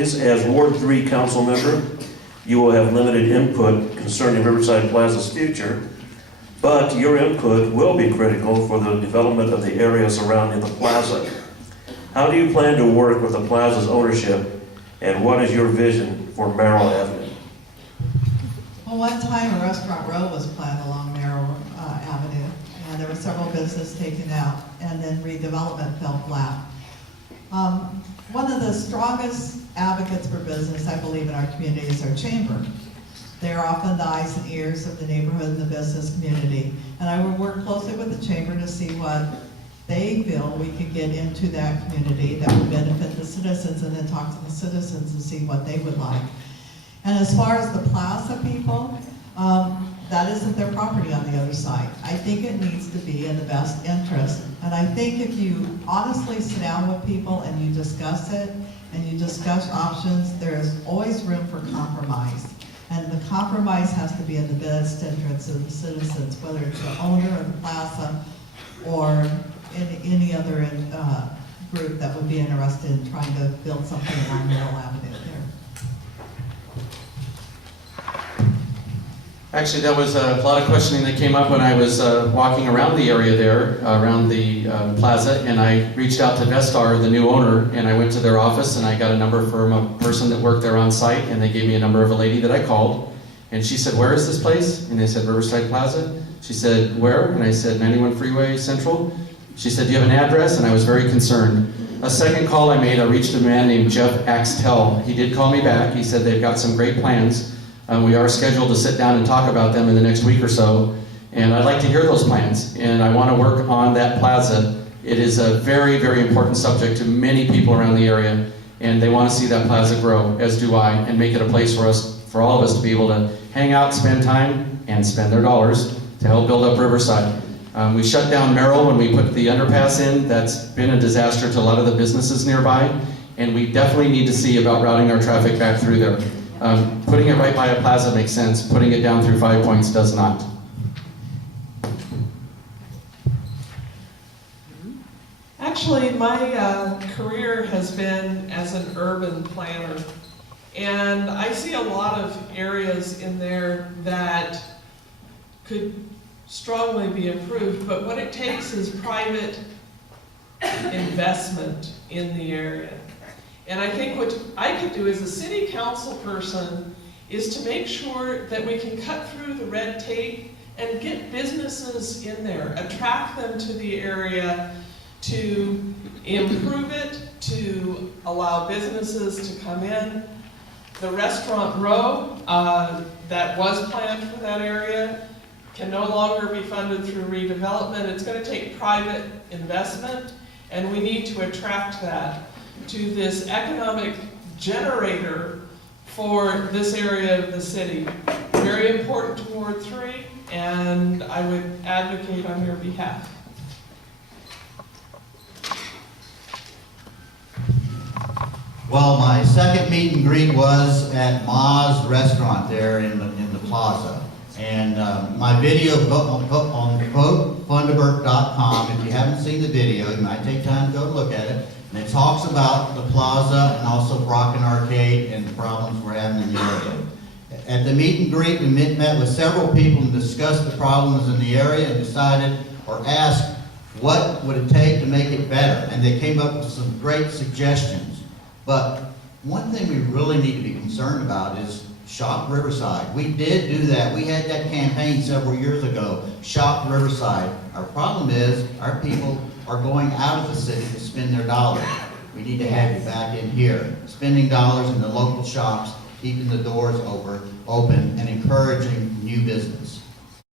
responsibilities as Ward 3 council member, you will have limited input concerning Riverside Plaza's future, but your input will be critical for the development of the area surrounding the plaza. How do you plan to work with the plaza's ownership, and what is your vision for Merrill Avenue? Well, one time a restaurant row was planned along Merrill Avenue, and there were several businesses taken out, and then redevelopment fell flat. One of the strongest advocates for business, I believe, in our community is our chamber. They are often the eyes and ears of the neighborhood and the business community. And I would work closely with the chamber to see what they feel we could get into that community that would benefit the citizens, and then talk to the citizens and see what they would like. And as far as the plaza people, that isn't their property on the other side. I think it needs to be in the best interest. And I think if you honestly sit down with people and you discuss it, and you discuss options, there is always room for compromise. And the compromise has to be in the best interest of the citizens, whether it's the owner of the plaza or any other group that would be interested in trying to build something along Merrill Avenue there. Actually, that was a lot of questioning that came up when I was walking around the area there, around the plaza, and I reached out to Vestar, the new owner, and I went to their office and I got a number from a person that worked there on site, and they gave me a number of a lady that I called, and she said, "Where is this place?" And they said, "Riverside Plaza." She said, "Where?" And I said, 91 Freeway Central. She said, "Do you have an address?" And I was very concerned. A second call I made, I reached a man named Jeff Axtell. He did call me back. He said they've got some great plans. We are scheduled to sit down and talk about them in the next week or so, and I'd like to hear those plans, and I want to work on that plaza. It is a very, very important subject to many people around the area, and they want to see that plaza grow, as do I, and make it a place for all of us to be able to hang out, spend time, and spend their dollars to help build up Riverside. We shut down Merrill when we put the underpass in. That's been a disaster to a lot of the businesses nearby, and we definitely need to see about routing our traffic back through there. Putting it right by a plaza makes sense. Putting it down through 5 Points does not. Actually, my career has been as an urban planner, and I see a lot of areas in there that could strongly be improved, but what it takes is private investment in the area. And I think what I could do as a city council person is to make sure that we can cut through the red tape and get businesses in there, attract them to the area, to improve it, to allow businesses to come in. The restaurant row that was planned for that area can no longer be funded through redevelopment. It's going to take private investment, and we need to attract that to this economic generator for this area of the city. Very important to Ward 3, and I would advocate on your behalf. Well, my second meet and greet was at Ma's restaurant there in the plaza. And my video on Funderburk.com, if you haven't seen the video, you might take time to go look at it. And it talks about the plaza and also Brock and Arcade and the problems we're having in the area. At the meet and greet, we met with several people and discussed the problems in the area and decided or asked what would it take to make it better. And they came up with some great suggestions. But one thing we really need to be concerned about is Shop Riverside. We did do that. We had that campaign several years ago, Shop Riverside. Our problem is our people are going out of the city to spend their dollars. We need to have you back in here, spending dollars in the local shops, keeping the doors open, and encouraging new business.